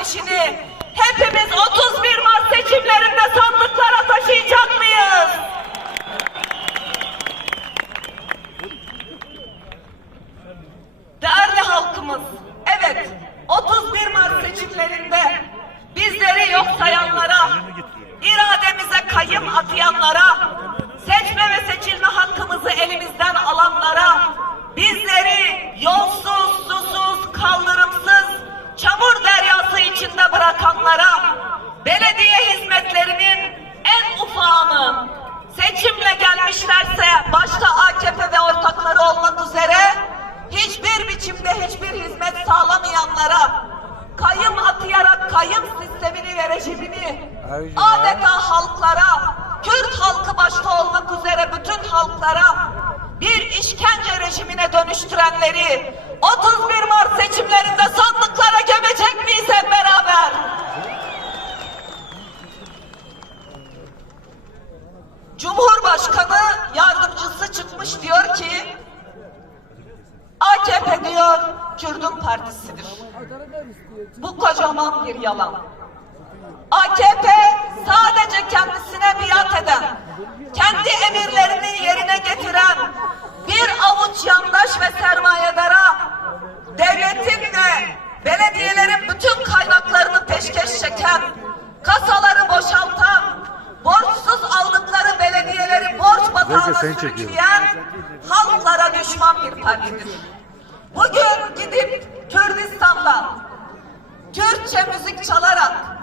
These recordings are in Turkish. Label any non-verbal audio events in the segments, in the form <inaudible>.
ateşini hepimiz 31 Mart seçimlerinde sandıklara taşıyacak mıyız? Değerli halkımız, evet 31 Mart seçimlerinde bizleri yok sayanlara, irademize kayım atayanlara, adeta halklara, Kürt halkı başta olmak üzere bütün halklara bir işkence rejimine dönüştürenleri 31 Mart seçimlerinde sandıklara gömecek miyiz hep beraber? Cumhurbaşkanı yardımcısı çıkmış diyor ki AKP diyor Kürdün partisidir. Bu kocaman bir yalan. AKP sadece kendisine biat eden, kendi emirlerini yerine getiren bir avuç yandaş ve sermayedara devletin ve belediyelerin bütün kaynaklarını peşkeş çeken, kasaları boşaltan, borçsuz aldıkları belediyeleri borç batağına sürükleyen halklara düşman bir partidir. Bugün gidip Kürdistan'dan Kürtçe müzik çalarak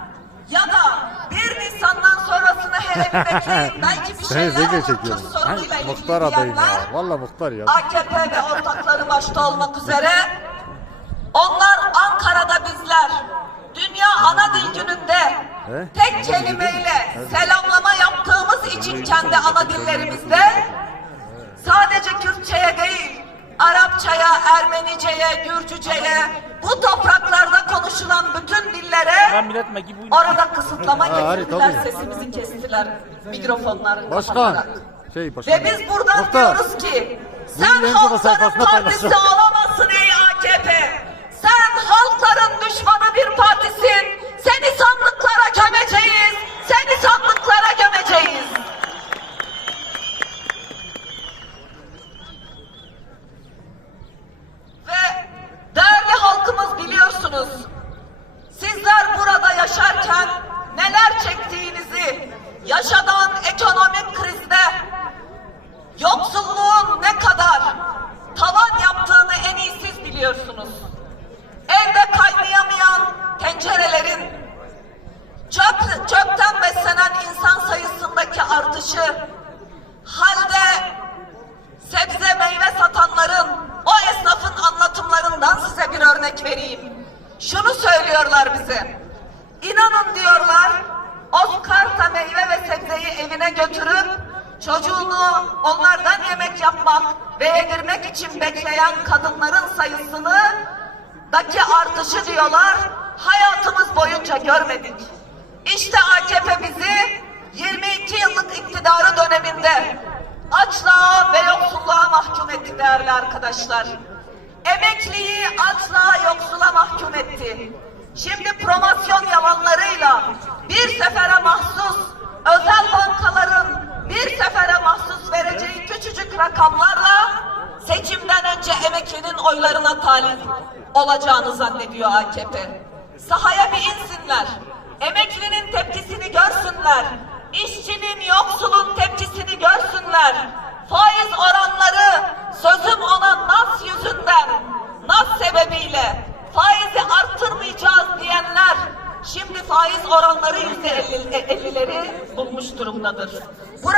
ya da 1 Nisan'dan sonrasını hele bir bekleyin. <laughs> Belki bir şeyler olur sorunuyla Ha, ilgili muhtar adayım ya. diyenler Valla muhtar ya. AKP ve ortakları başta olmak üzere. Onlar Ankara'da bizler. Dünya Ana Dil Günü'nde He? tek kelimeyle selamlama yaptığımız için kendi ana dillerimizde sadece Kürtçe'ye değil Arapçaya, Ermenice'ye, Gürcüce'ye bu topraklarda konuşulan bütün dillere orada kısıtlama getirdiler, sesimizi kestiler mikrofonları Başkan. kapatarak. Şey başkan. Ve biz buradan Muhtar. diyoruz ki sen halkların sayfasına partisi paylaşın. olamazsın ey AKP. Sen halkların düşmanı bir partisin. Seni sandıklara gömeceğiz. Seni sandıklara gömeceğiz. Ve değerli halkımız biliyorsunuz. Söylüyorlar bize. İnanın diyorlar, Oscar'ta meyve ve sebzeyi evine götürüp çocuğunu onlardan yemek yapmak ve yedirmek için bekleyen kadınların sayısını daki artışı diyorlar hayatımız boyunca görmedik. İşte AKP bizi 22 yıllık iktidarı döneminde açlığa ve yoksulluğa mahkum etti değerli arkadaşlar. Emekliyi açlığa yoksula mahkum etti. Şimdi promosyon yalanlarıyla bir sefere mahsus özel bankaların bir sefere mahsus vereceği küçücük rakamlarla seçimden önce emeklinin oylarına talip olacağını zannediyor AKP. Sahaya bir insinler. Emeklinin tepkisini görsünler. İşçinin, yoksulun tepkisini görsünler. Faiz oranları yüzde ellileri bulmuş durumdadır.